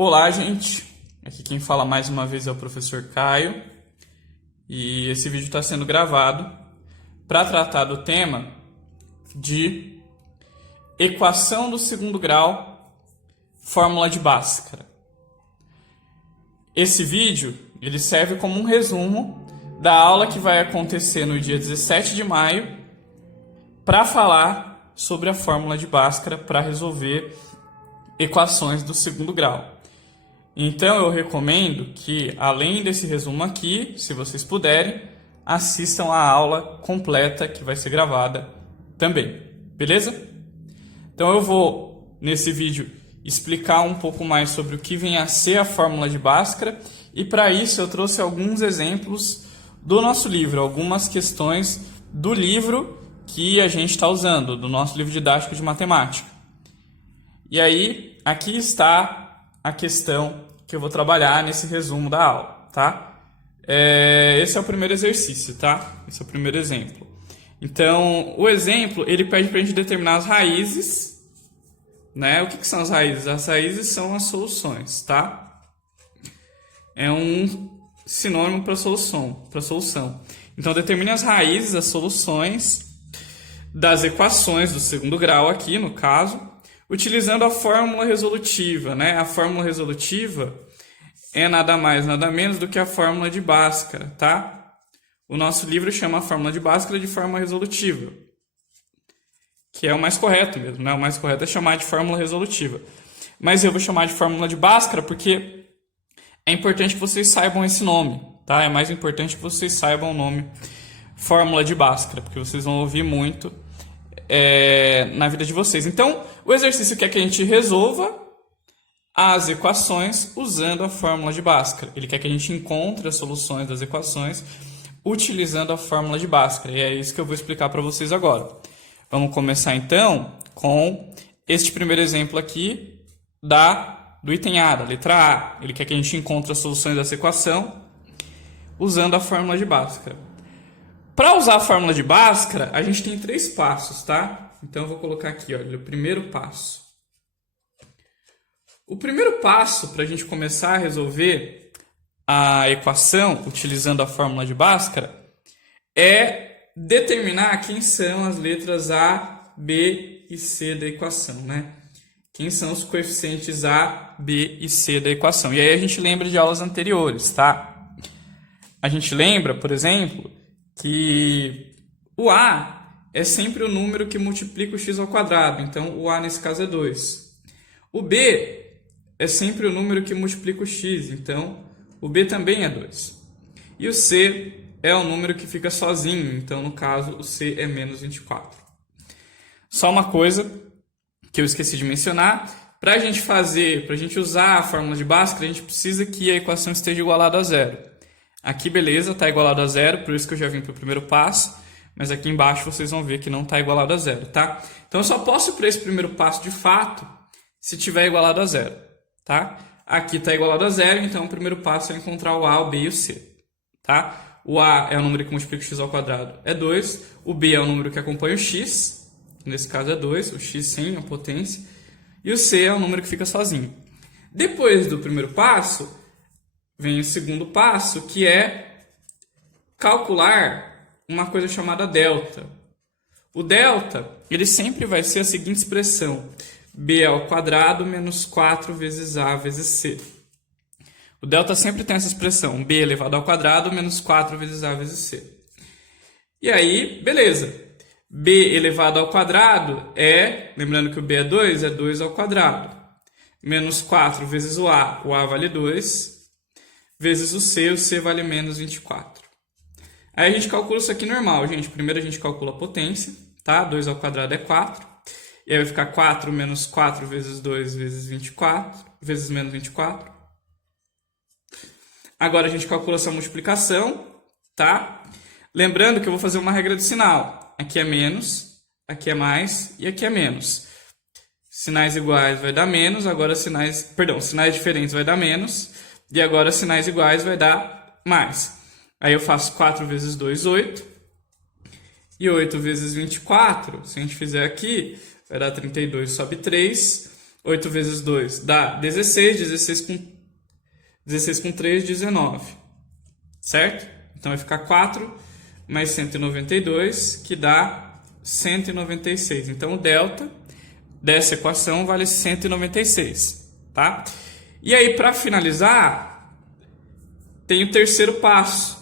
Olá, gente. Aqui quem fala mais uma vez é o professor Caio e esse vídeo está sendo gravado para tratar do tema de equação do segundo grau, fórmula de Bhaskara. Esse vídeo ele serve como um resumo da aula que vai acontecer no dia 17 de maio para falar sobre a fórmula de Bhaskara para resolver equações do segundo grau. Então eu recomendo que, além desse resumo aqui, se vocês puderem, assistam a aula completa que vai ser gravada também, beleza? Então eu vou, nesse vídeo, explicar um pouco mais sobre o que vem a ser a fórmula de Bhaskara e para isso eu trouxe alguns exemplos do nosso livro, algumas questões do livro que a gente está usando, do nosso livro didático de matemática. E aí, aqui está a questão que eu vou trabalhar nesse resumo da aula, tá? Esse é o primeiro exercício, tá? Esse é o primeiro exemplo. Então, o exemplo, ele pede para a gente determinar as raízes, né? O que são as raízes? As raízes são as soluções, tá? É um sinônimo para solução. Então, determine as raízes, as soluções das equações do segundo grau aqui, no caso, utilizando a fórmula resolutiva, né? A fórmula resolutiva é nada mais, nada menos do que a fórmula de Bhaskara, tá? O nosso livro chama a fórmula de Bhaskara de fórmula resolutiva, que é o mais correto mesmo, né? O mais correto é chamar de fórmula resolutiva. Mas eu vou chamar de fórmula de Bhaskara porque é importante que vocês saibam esse nome, tá? É mais importante que vocês saibam o nome fórmula de Bhaskara, porque vocês vão ouvir muito na vida de vocês. Então, o exercício quer que a gente resolva as equações usando a fórmula de Bhaskara. Ele quer que a gente encontre as soluções das equações utilizando a fórmula de Bhaskara. E é isso que eu vou explicar para vocês agora. Vamos começar então com este primeiro exemplo aqui do item A, da letra A. Ele quer que a gente encontre as soluções dessa equação usando a fórmula de Bhaskara. Para usar a fórmula de Bhaskara, a gente tem 3 passos, tá? Então eu vou colocar aqui, olha, o primeiro passo. O primeiro passo para a gente começar a resolver a equação utilizando a fórmula de Bhaskara é determinar quem são as letras A, B e C da equação, né? Quem são os coeficientes A, B e C da equação. E aí a gente lembra de aulas anteriores, tá? A gente lembra, por exemplo, que o A é sempre o número que multiplica o x ao quadrado. Então, o A nesse caso é 2. O B é sempre o número que multiplica o x. Então, o B também é 2. E o C é o número que fica sozinho. Então, no caso, o C é menos 24. Só uma coisa que eu esqueci de mencionar. Para a gente usar a fórmula de Bhaskara, a gente precisa que a equação esteja igualada a zero. Aqui, beleza, está igualado a zero, por isso que eu já vim para o primeiro passo, mas aqui embaixo vocês vão ver que não está igualado a zero, tá? Então, eu só posso ir para esse primeiro passo de fato se tiver igualado a zero, tá? Aqui está igualado a zero, então o primeiro passo é encontrar o A, o B e o C, tá? O A é o número que multiplica o x ao quadrado, é 2. O B é o número que acompanha o x, nesse caso é 2, o x sem a potência. E o C é o número que fica sozinho. Depois do primeiro passo, vem o segundo passo, que é calcular uma coisa chamada delta. O delta, ele sempre vai ser a seguinte expressão: b ao quadrado menos 4 vezes a vezes c. O delta sempre tem essa expressão, b elevado ao quadrado menos 4 vezes a vezes c. E aí, beleza. b elevado ao quadrado lembrando que o b é 2 ao quadrado. Menos 4 vezes o A vale 2. Vezes o C vale menos 24. Aí a gente calcula isso aqui normal, gente. Primeiro a gente calcula a potência, tá? 2 ao quadrado é 4. E aí vai ficar 4 menos 4 vezes 2 vezes 24, vezes menos 24. Agora a gente calcula essa multiplicação, tá? Lembrando que eu vou fazer uma regra de sinal. Aqui é menos, aqui é mais e aqui é menos. Sinais iguais vai dar menos, agora sinais diferentes vai dar menos. E agora sinais iguais vai dar mais. Aí eu faço 4 vezes 2, 8. E 8 vezes 24, se a gente fizer aqui, vai dar 32 sobe 3. 8 vezes 2 dá 16. 16 com 3, 19. Certo? Então vai ficar 4 mais 192, que dá 196. Então o delta dessa equação vale 196. Tá? E aí, para finalizar, tem o terceiro passo,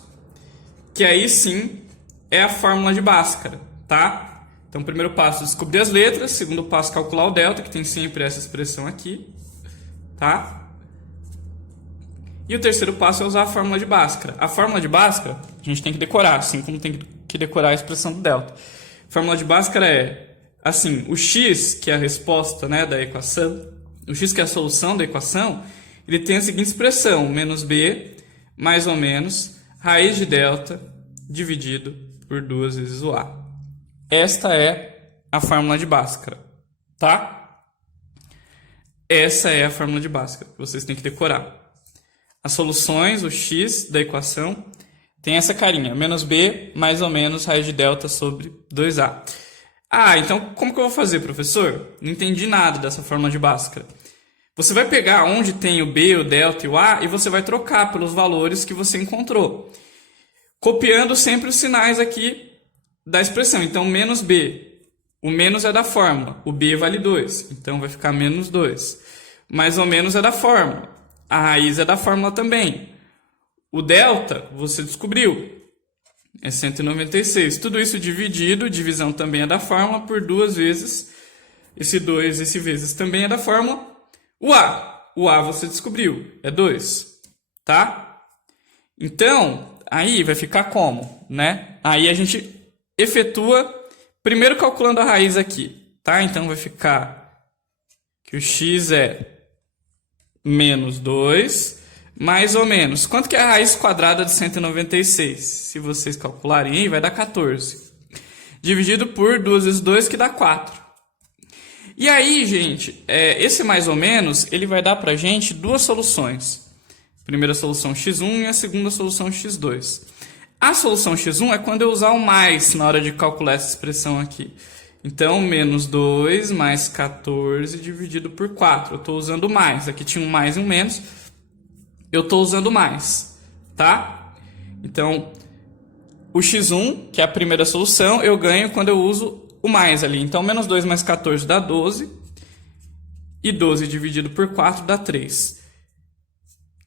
que aí sim é a fórmula de Bhaskara, tá? Então, primeiro passo, descobrir as letras. Segundo passo, calcular o delta, que tem sempre essa expressão aqui, tá? E o terceiro passo é usar a fórmula de Bhaskara. A fórmula de Bhaskara a gente tem que decorar, assim como tem que decorar a expressão do delta. A fórmula de Bhaskara é, assim, o x, que é a resposta, né, da equação, o x, que é a solução da equação, ele tem a seguinte expressão, menos b, mais ou menos, raiz de delta, dividido por 2 vezes o a. Esta é a fórmula de Bhaskara, tá? Essa é a fórmula de Bhaskara que vocês têm que decorar. As soluções, o x da equação, tem essa carinha, menos b, mais ou menos, raiz de delta sobre 2a. Ah, então como que eu vou fazer, professor? Não entendi nada dessa fórmula de Bhaskara. Você vai pegar onde tem o b, o delta e o a e você vai trocar pelos valores que você encontrou, copiando sempre os sinais aqui da expressão. Então, menos b, o menos é da fórmula, o b vale 2, então vai ficar menos 2. Mais ou menos é da fórmula, a raiz é da fórmula também. O delta, você descobriu, é 196. Tudo isso dividido, divisão também é da fórmula, por 2 vezes. Esse 2, esse vezes também é da fórmula. O a você descobriu, é 2, tá? Então, aí vai ficar como, né? Aí a gente efetua, primeiro calculando a raiz aqui, tá? Então vai ficar que o x é menos 2, mais ou menos. Quanto que é a raiz quadrada de 196? Se vocês calcularem aí, vai dar 14. Dividido por 2 vezes 2, que dá 4. E aí, gente, esse mais ou menos, ele vai dar pra gente duas soluções. Primeira solução x1 e a segunda solução x2. A solução x1 é quando eu usar o mais na hora de calcular essa expressão aqui. Então, menos 2 mais 14 dividido por 4. Eu estou usando mais. Aqui tinha um mais e um menos. Eu estou usando mais, tá? Então, o x1, que é a primeira solução, eu ganho quando eu uso o mais ali. Então, menos 2 mais 14 dá 12. E 12 dividido por 4 dá 3.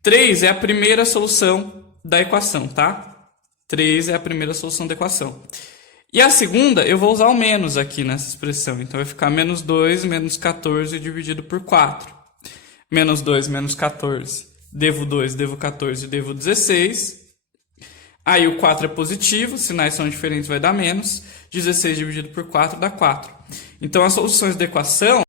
3 é a primeira solução da equação, tá? 3 é a primeira solução da equação. E a segunda, eu vou usar o menos aqui nessa expressão. Então, vai ficar menos 2 menos 14 dividido por 4. Menos 2 menos 14. Devo 2, devo 14, devo 16. Aí o 4 é positivo, sinais são diferentes, vai dar menos. 16 dividido por 4 dá 4. Então, as soluções da equação